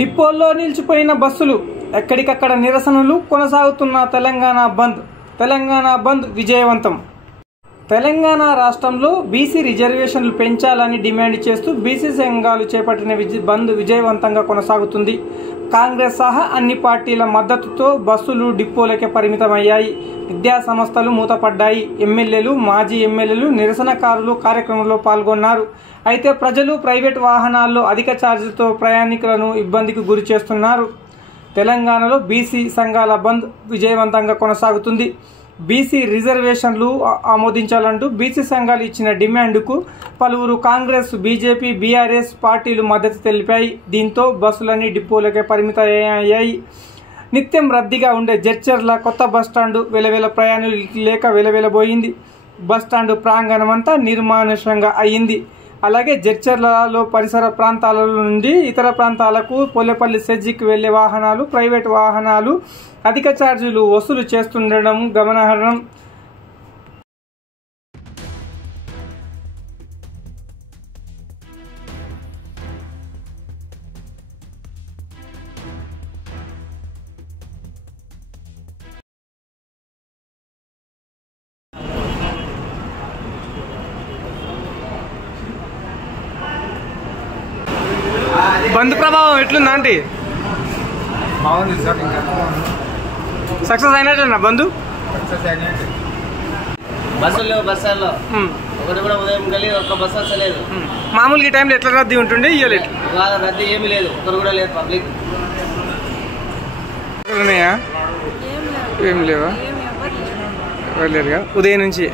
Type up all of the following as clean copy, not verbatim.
డిపోల్లో నిలిచిపోయిన బస్సులు, ఎక్కడికక్కడ నిరసనలు కొనసాగుతున్న తెలంగాణ బంద్ విజయవంతం. తెలంగాణ రాష్ట్రంలో బీసీ రిజర్వేషన్లు పెంచాలని డిమాండ్ చేస్తూ బీసీ సంఘాలు చేపట్టిన బంద్ విజయవంతంగా కొనసాగుతుంది. కాంగ్రెస్ సహా అన్ని పార్టీల మద్దతుతో బస్సులు డిపోలకే పరిమితమయ్యాయి. విద్యా సంస్థలు మూతపడ్డాయి. ఎమ్మెల్యేలు, మాజీ ఎమ్మెల్యేలు, నిరసనకారులు కార్యక్రమంలో పాల్గొన్నారు. అయితే ప్రజలు ప్రైవేట్ వాహనాల్లో అధిక ఛార్జీలతో ప్రయాణికులను ఇబ్బందికి గురి చేస్తున్నారు. తెలంగాణలో బీసీ సంఘాల బంద్ విజయవంతంగా కొనసాగుతుంది. బీసీ రిజర్వేషన్లు ఆమోదించాలంటూ బీసీ సంఘాలు ఇచ్చిన డిమాండ్కు పలువురు కాంగ్రెస్, బీజేపీ, బీఆర్ఎస్ పార్టీలు మద్దతు తెలిపాయి. దీంతో బస్సులన్నీ డిపోలకే పరిమితమయ్యాయి. నిత్యం రద్దీగా ఉండే జడ్చర్ల కొత్త బస్టాండు వెలవెల ప్రయాణికులు లేక వెలవెలబోయింది. బస్టాండు ప్రాంగణమంతా నిర్మానుష్యంగా అయ్యింది. అలాగే జడ్చర్లలో పరిసర ప్రాంతాల నుండి ఇతర ప్రాంతాలకు పోలేపల్లి సెజ్జికి వెళ్లే వాహనాలు, ప్రైవేట్ వాహనాలు అధిక ఛార్జీలు వసూలు చేస్తుండడం గమనార్హం. బంద్ ప్రభావం ఎట్లుందా ఆంటీ? బాగుంది సార్. ఇంకా సక్సెస్ అయినట్లేనా బంద్? బస్సులు లేవు. బస్సుల్లో ఒకటి కూడా ఉదయం కలిగి ఒక్క బస్సు వస్తలేదు. మామూలుగా ఈ టైంలో ఎట్లా రద్దీ ఉంటుండే? ఇవ్వలేదు ఇవాళ రద్దీ ఏమీ లేదు. ఒకరు కూడా లేదు. పబ్లిక్ ఉన్నాయా? ఏం లేవా? వెళ్ళలేరుగా ఉదయం నుంచి.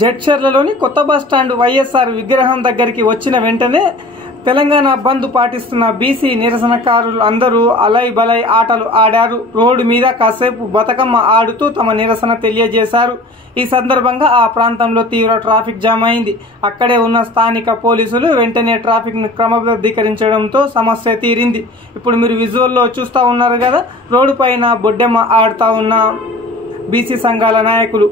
జడ్చర్లలోని కొత్త బస్టాండ్ వైఎస్ఆర్ విగ్రహం దగ్గరికి వచ్చిన వెంటనే తెలంగాణ బంద్ పాటిస్తున్న బీసీ నిరసనకారులు అందరూ అలై బలై ఆటలు ఆడారు. రోడ్డు మీద కాసేపు బతుకమ్మ ఆడుతూ తమ నిరసన తెలియజేశారు. ఈ సందర్భంగా ఆ ప్రాంతంలో తీవ్ర ట్రాఫిక్ జామ్ అయింది. అక్కడే ఉన్న స్థానిక పోలీసులు వెంటనే ట్రాఫిక్ను క్రమబద్ధీకరించడంతో సమస్య తీరింది. ఇప్పుడు మీరు విజువల్లో చూస్తూ ఉన్నారు కదా, రోడ్డు పైన బొడ్డెమ్మ ఆడుతూ ఉన్న బీసీ సంఘాల నాయకులు.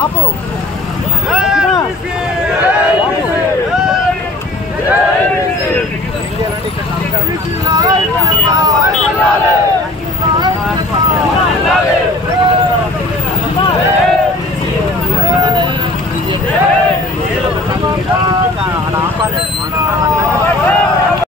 ఆపు